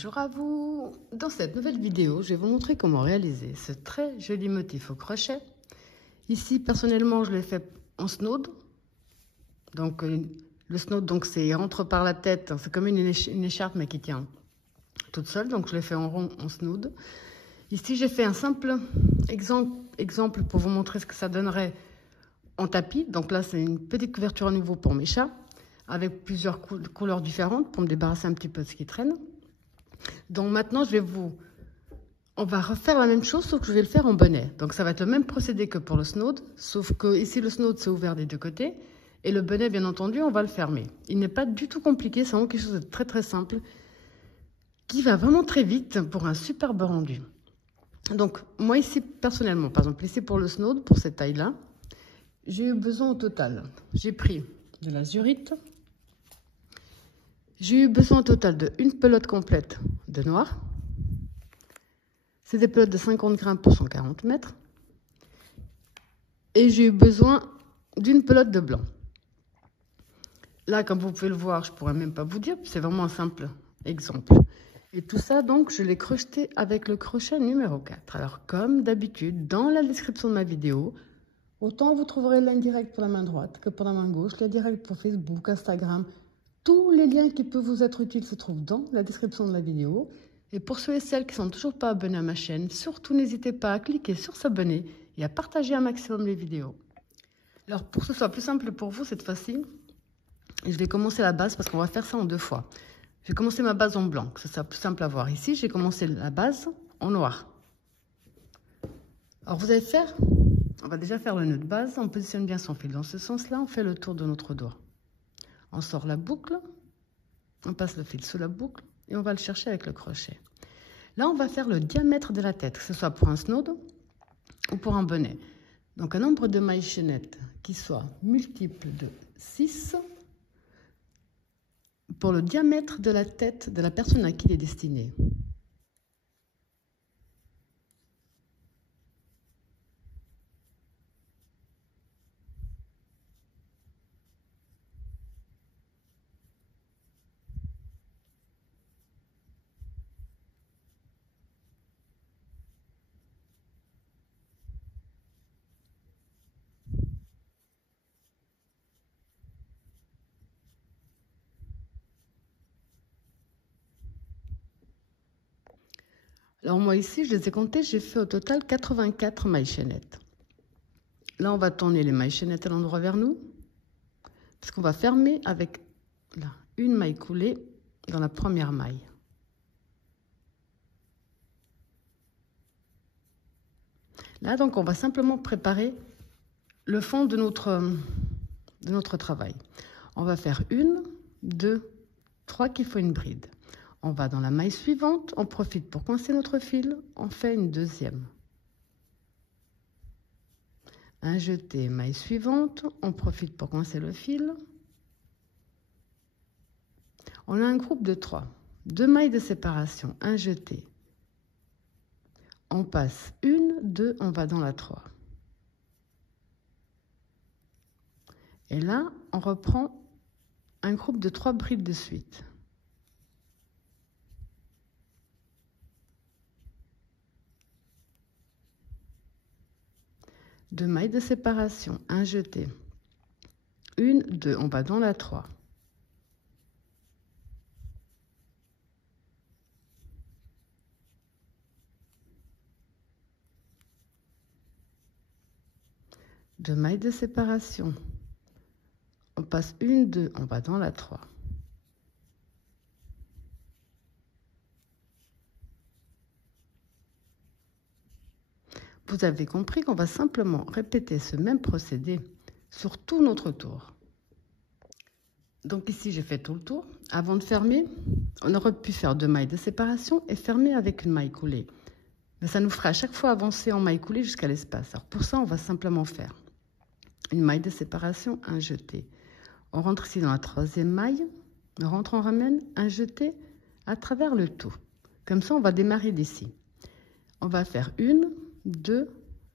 Bonjour à vous. Dans cette nouvelle vidéo, je vais vous montrer comment réaliser ce très joli motif au crochet. Ici, personnellement, je l'ai fait en snood. Donc, le snood, donc, il rentre par la tête. C'est comme une écharpe, mais qui tient toute seule. Donc, je l'ai fait en rond, en snood. Ici, j'ai fait un simple exemple pour vous montrer ce que ça donnerait en tapis. Donc là, c'est une petite couverture à nouveau pour mes chats, avec plusieurs couleurs différentes pour me débarrasser un petit peu de ce qui traîne. Donc maintenant, on va refaire la même chose, sauf que je vais le faire en bonnet. Donc ça va être le même procédé que pour le snood, sauf que ici le snood c'est ouvert des deux côtés, et le bonnet, bien entendu, on va le fermer. Il n'est pas du tout compliqué, c'est vraiment quelque chose de très très simple, qui va vraiment très vite pour un superbe rendu. Donc moi ici, personnellement, par exemple ici pour le snood, pour cette taille-là, j'ai eu besoin au total, j'ai pris de l'azurite, j'ai eu besoin au total de une pelote complète de noir. C'est des pelotes de 50 grammes pour 140 mètres. Et j'ai eu besoin d'une pelote de blanc. Là, comme vous pouvez le voir, je ne pourrais même pas vous dire, c'est vraiment un simple exemple. Et tout ça, donc, je l'ai crocheté avec le crochet numéro 4. Alors, comme d'habitude, dans la description de ma vidéo, autant vous trouverez le lien direct pour la main droite que pour la main gauche, le lien direct pour Facebook, Instagram. Tous les liens qui peuvent vous être utiles se trouvent dans la description de la vidéo. Et pour ceux et celles qui ne sont toujours pas abonnés à ma chaîne, surtout n'hésitez pas à cliquer sur s'abonner et à partager un maximum les vidéos. Alors pour que ce soit plus simple pour vous cette fois-ci, je vais commencer la base parce qu'on va faire ça en deux fois. Je vais commencer ma base en blanc, que ce soit plus simple à voir. Ici, j'ai commencé la base en noir. Alors vous allez faire, on va déjà faire le nœud de base, on positionne bien son fil dans ce sens-là, on fait le tour de notre doigt. On sort la boucle, on passe le fil sous la boucle et on va le chercher avec le crochet. Là, on va faire le diamètre de la tête, que ce soit pour un snood ou pour un bonnet. Donc, un nombre de mailles chaînettes qui soit multiple de 6 pour le diamètre de la tête de la personne à qui il est destiné. Alors moi ici, je les ai comptées, j'ai fait au total 84 mailles chaînettes. Là, on va tourner les mailles chaînettes à l'endroit vers nous, parce qu'on va fermer avec là, une maille coulée dans la première maille. Là, donc, on va simplement préparer le fond de notre travail. On va faire 1, 2, 3 qu'il faut une bride. On va dans la maille suivante, on profite pour coincer notre fil, on fait une deuxième. Un jeté, maille suivante, on profite pour coincer le fil. On a un groupe de 3, 2 mailles de séparation, un jeté. On passe 1, 2, on va dans la 3. Et là, on reprend un groupe de 3 brides de suite. Deux mailles de séparation, un jeté. 1, 2, on va dans la 3. Deux mailles de séparation. On passe 1, 2, on va dans la 3. Vous avez compris qu'on va simplement répéter ce même procédé sur tout notre tour. Donc ici, j'ai fait tout le tour. Avant de fermer, on aurait pu faire 2 mailles de séparation et fermer avec une maille coulée. Mais ça nous fera à chaque fois avancer en maille coulée jusqu'à l'espace. Alors pour ça, on va simplement faire une maille de séparation, un jeté. On rentre ici dans la 3e maille, on rentre, on ramène, un jeté à travers le tout. Comme ça, on va démarrer d'ici. On va faire 1, 2,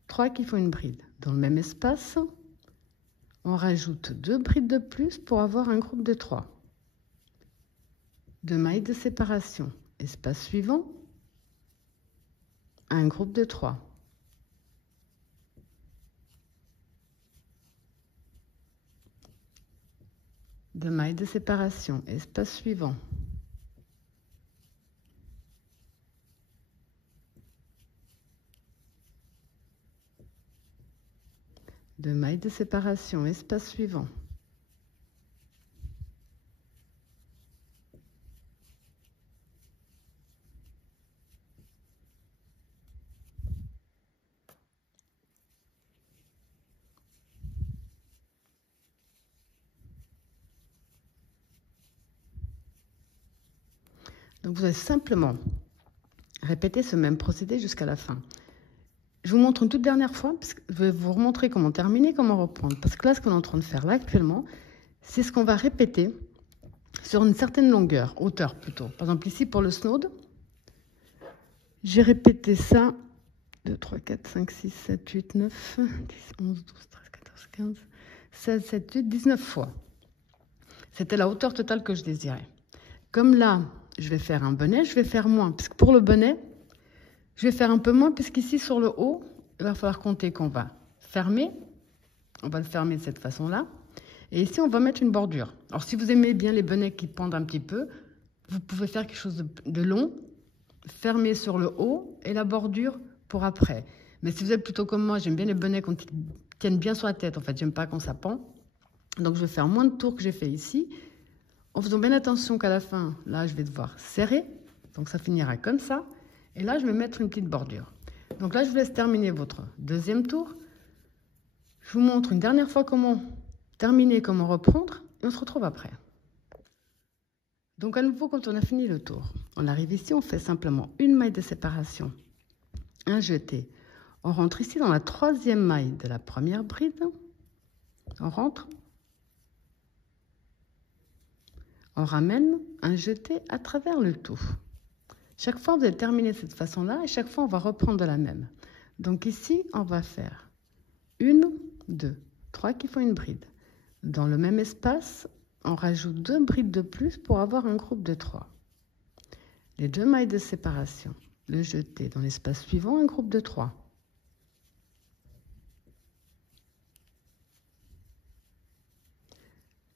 3 qui font une bride. Dans le même espace, on rajoute 2 brides de plus pour avoir un groupe de 3. 2 mailles de séparation espace suivant, un groupe de 3. Deux mailles de séparation, espace suivant. Deux mailles de séparation, espace suivant. Donc vous allez simplement répéter ce même procédé jusqu'à la fin. Je vous montre une toute dernière fois, parce que je vais vous remontrer comment terminer, comment reprendre. Parce que là, ce qu'on est en train de faire là actuellement, c'est ce qu'on va répéter sur une certaine longueur, hauteur plutôt. Par exemple ici pour le snowd, j'ai répété ça 2, 3, 4, 5, 6, 7, 8, 9, 10, 11, 12, 13, 14, 15, 16, 17, 18, 19 fois. C'était la hauteur totale que je désirais. Comme là, je vais faire un bonnet, je vais faire moins. Parce que pour le bonnet, je vais faire un peu moins, puisqu'ici sur le haut, il va falloir compter qu'on va fermer. On va le fermer de cette façon-là. Et ici, on va mettre une bordure. Alors, si vous aimez bien les bonnets qui pendent un petit peu, vous pouvez faire quelque chose de long, fermer sur le haut et la bordure pour après. Mais si vous êtes plutôt comme moi, j'aime bien les bonnets qui tiennent bien sur la tête. En fait, j'aime pas quand ça pend. Donc, je vais faire moins de tours que j'ai fait ici. En faisant bien attention qu'à la fin, là, je vais devoir serrer. Donc, ça finira comme ça. Et là, je vais mettre une petite bordure. Donc là, je vous laisse terminer votre deuxième tour. Je vous montre une dernière fois comment terminer, comment reprendre. Et on se retrouve après. Donc, à nouveau, quand on a fini le tour, on arrive ici, on fait simplement une maille de séparation, un jeté. On rentre ici dans la troisième maille de la première bride. On rentre. On ramène un jeté à travers le tout. Chaque fois, vous allez terminer de cette façon-là et chaque fois, on va reprendre de la même. Donc ici, on va faire 1, 2, 3 qui font une bride. Dans le même espace, on rajoute 2 brides de plus pour avoir un groupe de 3. Les 2 mailles de séparation, le jeté dans l'espace suivant, un groupe de 3.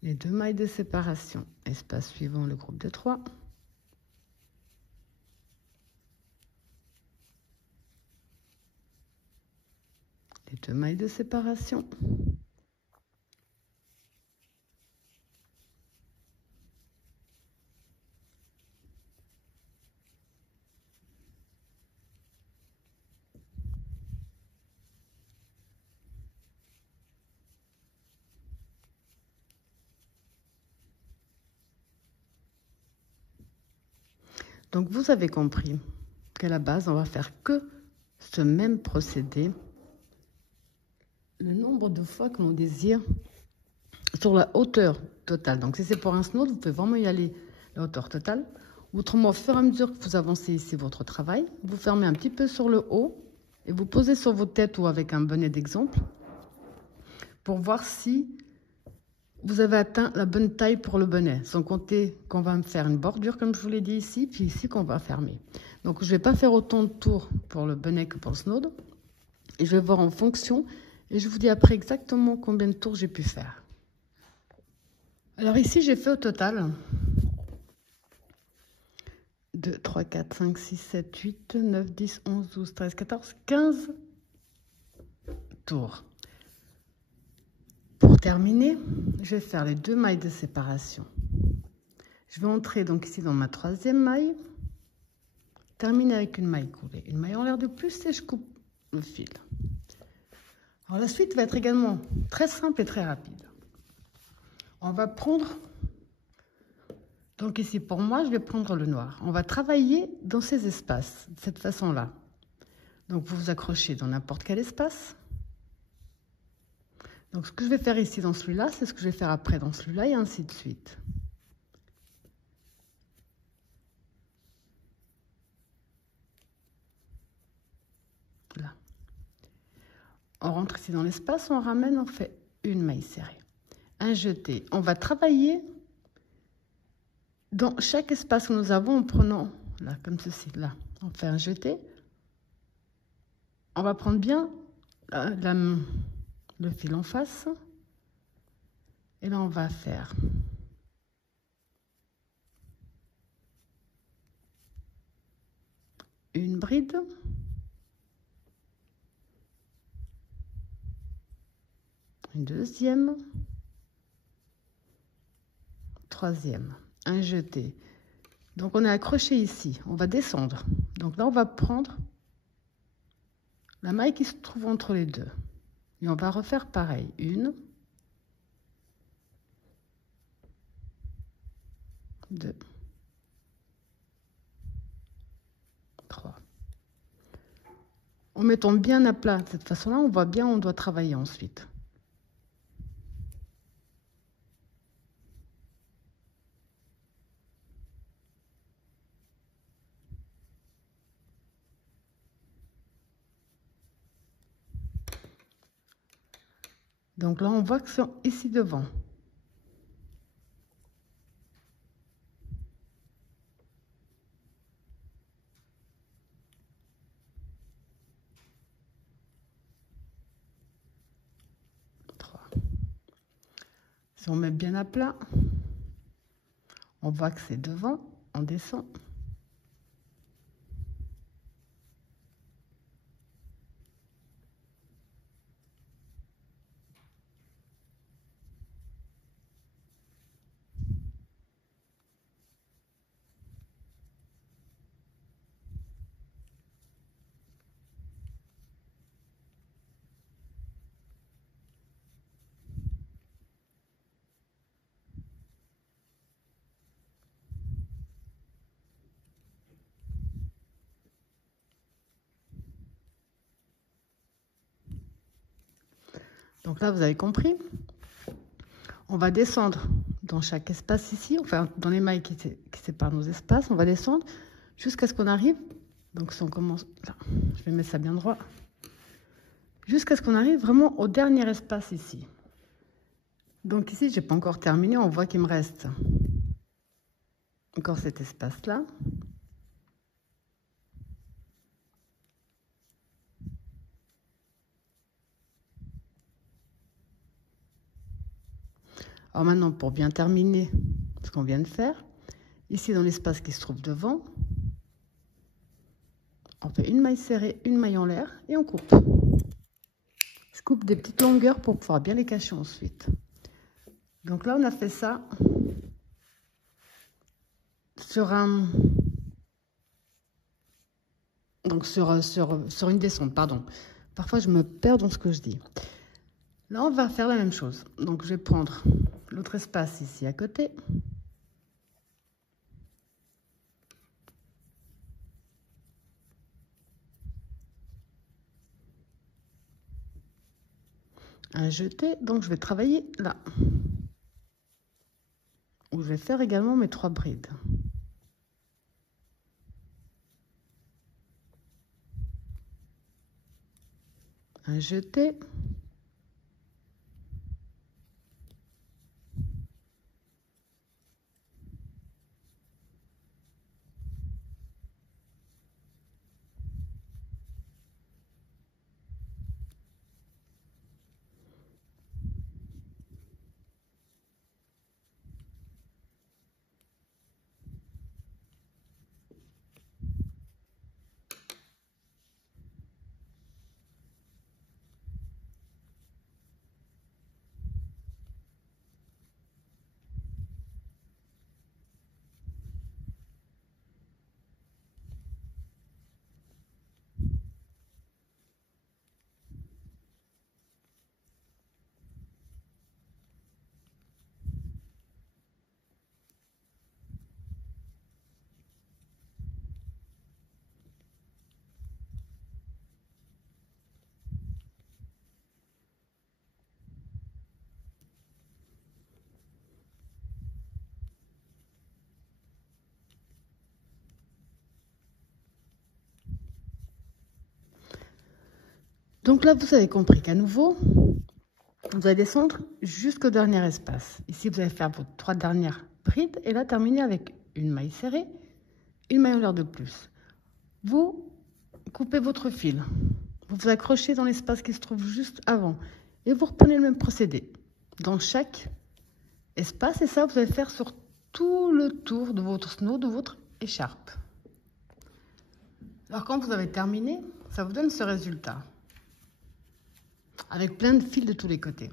Les 2 mailles de séparation, espace suivant, le groupe de 3. Les 2 mailles de séparation. Donc vous avez compris qu'à la base, on va faire que ce même procédé le nombre de fois que l'on désire sur la hauteur totale. Donc si c'est pour un snowd, vous pouvez vraiment y aller la hauteur totale. Autrement, au fur et à mesure que vous avancez ici votre travail, vous fermez un petit peu sur le haut et vous posez sur votre tête ou avec un bonnet d'exemple pour voir si vous avez atteint la bonne taille pour le bonnet, sans compter qu'on va me faire une bordure comme je vous l'ai dit ici, puis ici qu'on va fermer. Donc je ne vais pas faire autant de tours pour le bonnet que pour le snowd. Et je vais voir en fonction et je vous dis après exactement combien de tours j'ai pu faire. Alors ici j'ai fait au total 2, 3, 4, 5, 6, 7, 8, 9, 10, 11, 12, 13, 14, 15 tours. Pour terminer, je vais faire les 2 mailles de séparation. Je vais entrer donc ici dans ma troisième maille, terminer avec une maille coulée, une maille en l'air de plus et je coupe le fil. Alors la suite va être également très simple et très rapide. On va prendre, donc ici pour moi, je vais prendre le noir. On va travailler dans ces espaces, de cette façon-là. Donc vous vous accrochez dans n'importe quel espace. Donc ce que je vais faire ici dans celui-là, c'est ce que je vais faire après dans celui-là et ainsi de suite. Là. On rentre ici dans l'espace, on ramène, on fait une maille serrée. Un jeté. On va travailler dans chaque espace que nous avons en prenant là, comme ceci, là. On fait un jeté. On va prendre bien le fil en face. Et là, on va faire une bride. Une deuxième. Troisième. Un jeté. Donc, on a accroché ici. On va descendre. Donc là, on va prendre la maille qui se trouve entre les deux. Et on va refaire pareil. Une. 2, 3. En mettant bien à plat de cette façon-là, on voit bien où on doit travailler ensuite. Donc là, on voit que c'est ici devant. Si on met bien à plat, on voit que c'est devant, on descend. Donc là, vous avez compris. On va descendre dans chaque espace ici, enfin dans les mailles qui séparent nos espaces. On va descendre jusqu'à ce qu'on arrive. Donc si on commence là, je vais mettre ça bien droit. Jusqu'à ce qu'on arrive vraiment au dernier espace ici. Donc ici, j'ai pas encore terminé. On voit qu'il me reste encore cet espace-là. Alors maintenant, pour bien terminer ce qu'on vient de faire, ici dans l'espace qui se trouve devant, on fait une maille serrée, une maille en l'air et on coupe. Je coupe des petites longueurs pour pouvoir bien les cacher ensuite. Donc là, on a fait ça sur un... Donc sur une descente, pardon. Parfois, je me perds dans ce que je dis. Là, on va faire la même chose. Donc, je vais prendre l'autre espace ici à côté. Un jeté. Donc, je vais travailler là. Où je vais faire également mes 3 brides. Un jeté. Donc là, vous avez compris qu'à nouveau, vous allez descendre jusqu'au dernier espace. Ici, vous allez faire vos 3 dernières brides et là, terminer avec une maille serrée une maille en l'air de plus. Vous coupez votre fil, vous vous accrochez dans l'espace qui se trouve juste avant et vous reprenez le même procédé dans chaque espace, et ça vous allez faire sur tout le tour de votre snow, de votre écharpe. Alors quand vous avez terminé, ça vous donne ce résultat avec plein de fils de tous les côtés.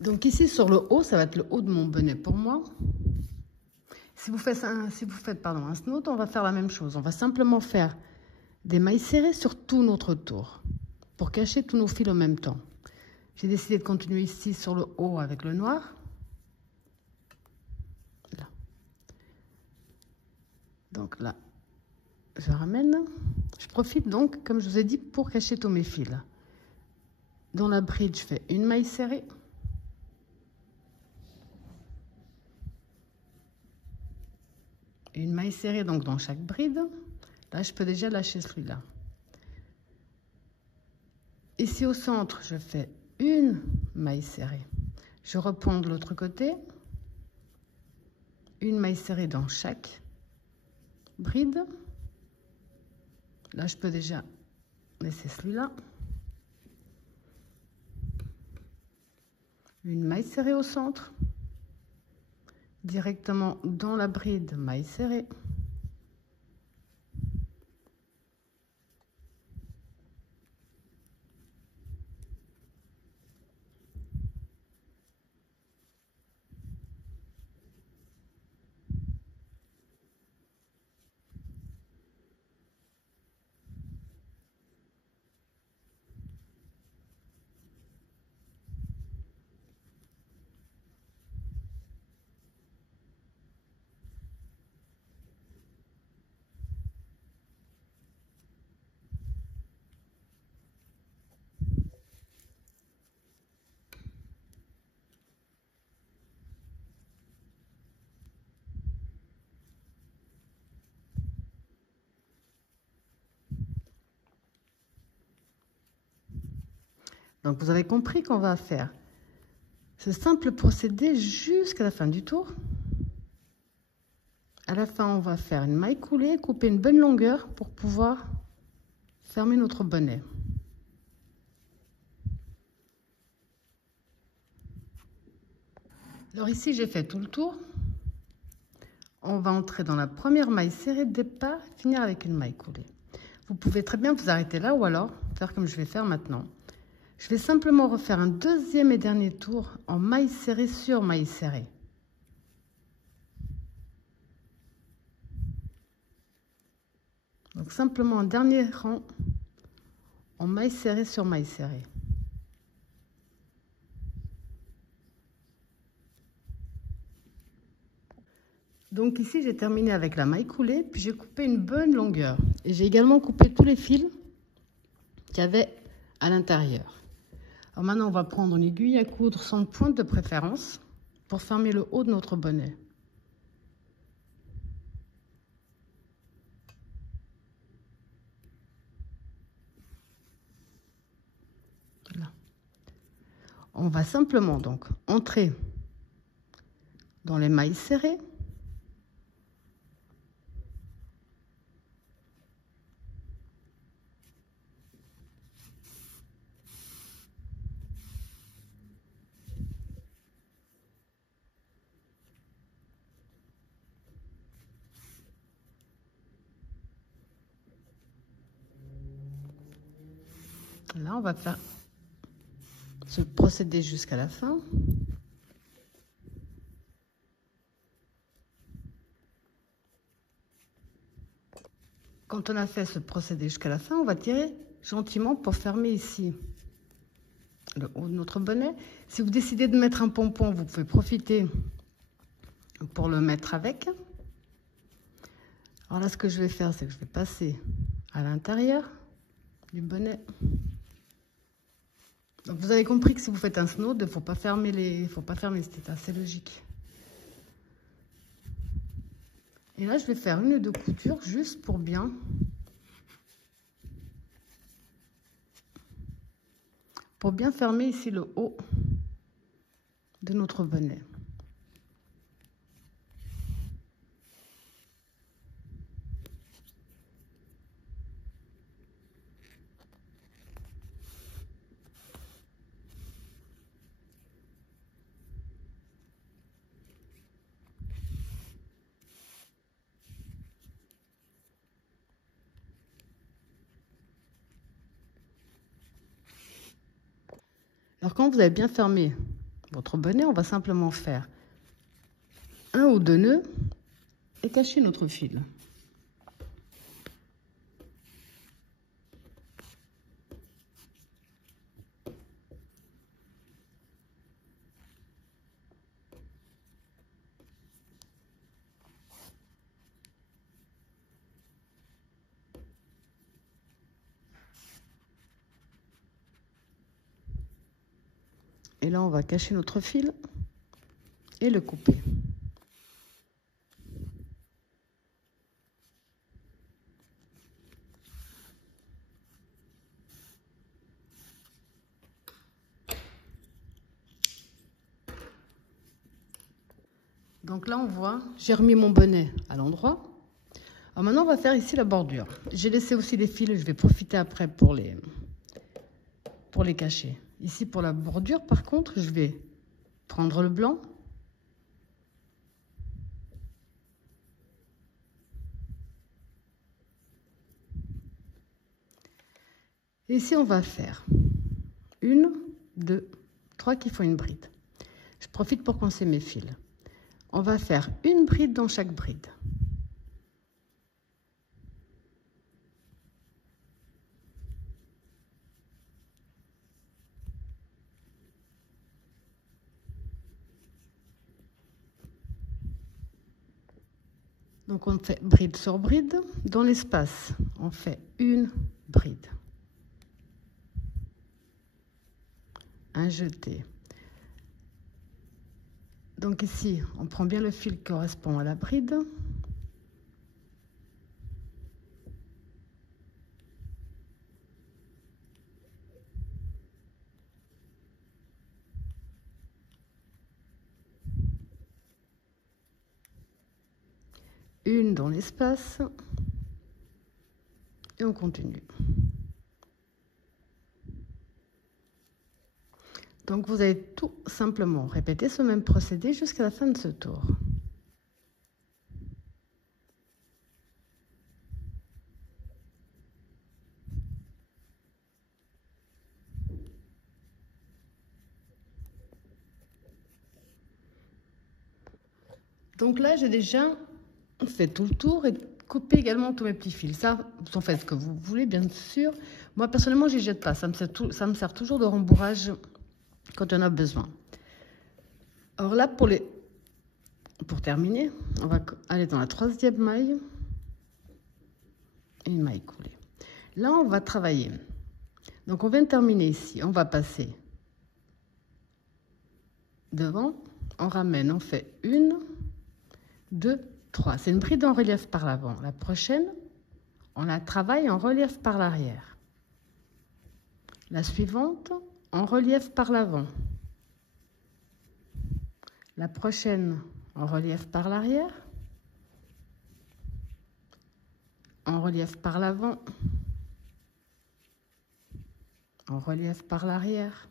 Donc ici sur le haut, ça va être le haut de mon bonnet pour moi. Si vous faites un snood, on va faire la même chose. On va simplement faire des mailles serrées sur tout notre tour pour cacher tous nos fils en même temps. J'ai décidé de continuer ici sur le haut avec le noir. Là. Donc là, je ramène. Je profite donc, comme je vous ai dit, pour cacher tous mes fils. Dans la bride, je fais une maille serrée. Une maille serrée donc dans chaque bride. Là, je peux déjà lâcher celui-là. Ici au centre, je fais une maille serrée. Je reprends de l'autre côté. Une maille serrée dans chaque bride. Là, je peux déjà laisser celui-là. Une maille serrée au centre. Directement dans la bride, maille serrée. Donc, vous avez compris qu'on va faire ce simple procédé jusqu'à la fin du tour. À la fin, on va faire une maille coulée, couper une bonne longueur pour pouvoir fermer notre bonnet. Alors ici, j'ai fait tout le tour. On va entrer dans la première maille serrée de départ, finir avec une maille coulée. Vous pouvez très bien vous arrêter là ou alors faire comme je vais faire maintenant. Je vais simplement refaire un deuxième et dernier tour en maille serrée sur maille serrée. Donc simplement un dernier rang en maille serrée sur maille serrée. Donc ici, j'ai terminé avec la maille coulée, puis j'ai coupé une bonne longueur. Et j'ai également coupé tous les fils qu'il y avait à l'intérieur. Alors maintenant, on va prendre une aiguille à coudre sans pointe de préférence pour fermer le haut de notre bonnet. Là. On va simplement donc entrer dans les mailles serrées. Là, on va faire ce procédé jusqu'à la fin. Quand on a fait ce procédé jusqu'à la fin, on va tirer gentiment pour fermer ici le haut de notre bonnet. Si vous décidez de mettre un pompon, vous pouvez profiter pour le mettre avec. Alors là, ce que je vais faire, c'est que je vais passer à l'intérieur du bonnet. Donc vous avez compris que si vous faites un snood, il ne faut pas fermer les c'était assez logique. Et là, je vais faire une ou deux coutures juste pour bien fermer ici le haut de notre bonnet. Alors quand vous avez bien fermé votre bonnet, on va simplement faire un ou deux nœuds et cacher notre fil. Et là, on va cacher notre fil et le couper. Donc là, on voit, j'ai remis mon bonnet à l'endroit. Alors maintenant, on va faire ici la bordure. J'ai laissé aussi les fils, je vais profiter après pour les cacher. Ici, pour la bordure, par contre, je vais prendre le blanc. Et ici, on va faire 1, 2, 3 qui font une bride. Je profite pour coincer mes fils. On va faire une bride dans chaque bride. Donc on fait bride sur bride. Dans l'espace, on fait une bride. Un jeté. Donc ici, on prend bien le fil qui correspond à la bride. Une dans l'espace. Et on continue. Donc vous allez tout simplement répéter ce même procédé jusqu'à la fin de ce tour. Donc là, j'ai déjà fait tout le tour et coupé également tous mes petits fils. Ça, vous en faites ce que vous voulez, bien sûr. Moi, personnellement, je ne les jette pas. Ça me sert toujours de rembourrage quand on a besoin. Alors là, pour terminer, on va aller dans la 3e maille. Et une maille coulée. Là, on va travailler. Donc, on vient de terminer ici. On va passer devant. On ramène, on fait 1, 2, 3. C'est une bride en relief par l'avant. La prochaine, on la travaille en relief par l'arrière. La suivante, en relief par l'avant. La prochaine, en relief par l'arrière. En relief par l'avant. En relief par l'arrière.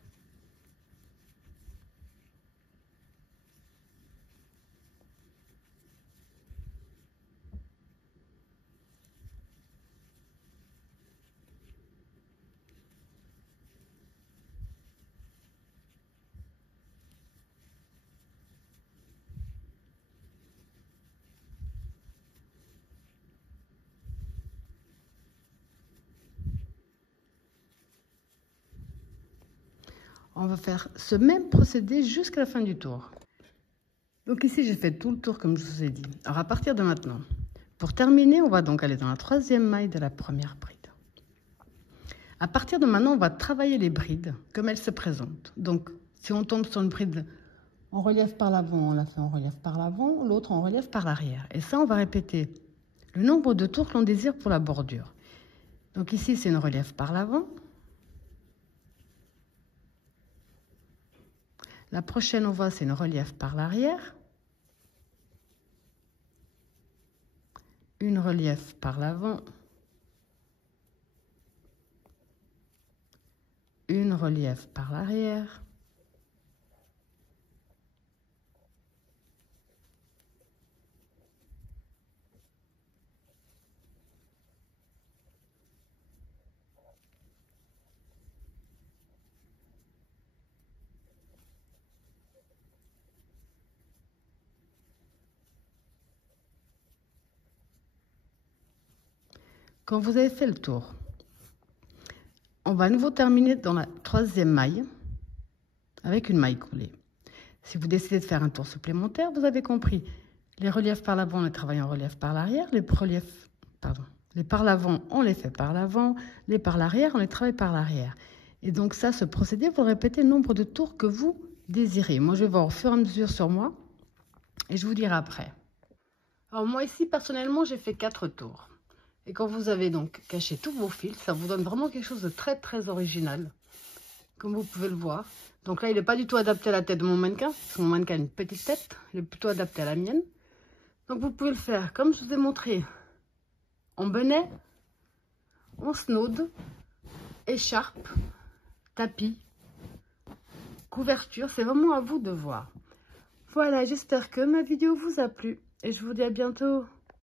On va faire ce même procédé jusqu'à la fin du tour. Donc ici, j'ai fait tout le tour comme je vous ai dit. Alors à partir de maintenant, pour terminer, on va donc aller dans la 3e maille de la première bride. À partir de maintenant, on va travailler les brides comme elles se présentent. Donc si on tombe sur une bride en relief par l'avant, on la fait en relief par l'avant, l'autre en relief par l'arrière. Et ça, on va répéter le nombre de tours que l'on désire pour la bordure. Donc ici, c'est une relief par l'avant. La prochaine, on voit, c'est une relief par l'arrière. Une relief par l'avant. Une relief par l'arrière. Quand vous avez fait le tour, on va à nouveau terminer dans la 3e maille avec une maille coulée. Si vous décidez de faire un tour supplémentaire, vous avez compris. Les reliefs par l'avant, on les travaille en relief par l'arrière. Les par l'avant, on les fait par l'avant. Les par l'arrière, on les travaille par l'arrière. Et donc ça, ce procédé, vous le répétez le nombre de tours que vous désirez. Moi, je vais voir au fur et à mesure sur moi et je vous dirai après. Alors moi ici, personnellement, j'ai fait 4 tours. Et quand vous avez donc caché tous vos fils, ça vous donne vraiment quelque chose de très très original. Comme vous pouvez le voir. Donc là, il n'est pas du tout adapté à la tête de mon mannequin. Parce que mon mannequin a une petite tête. Il est plutôt adapté à la mienne. Donc vous pouvez le faire comme je vous ai montré. En bonnet, en snood, écharpe, tapis, couverture. C'est vraiment à vous de voir. Voilà, j'espère que ma vidéo vous a plu. Et je vous dis à bientôt.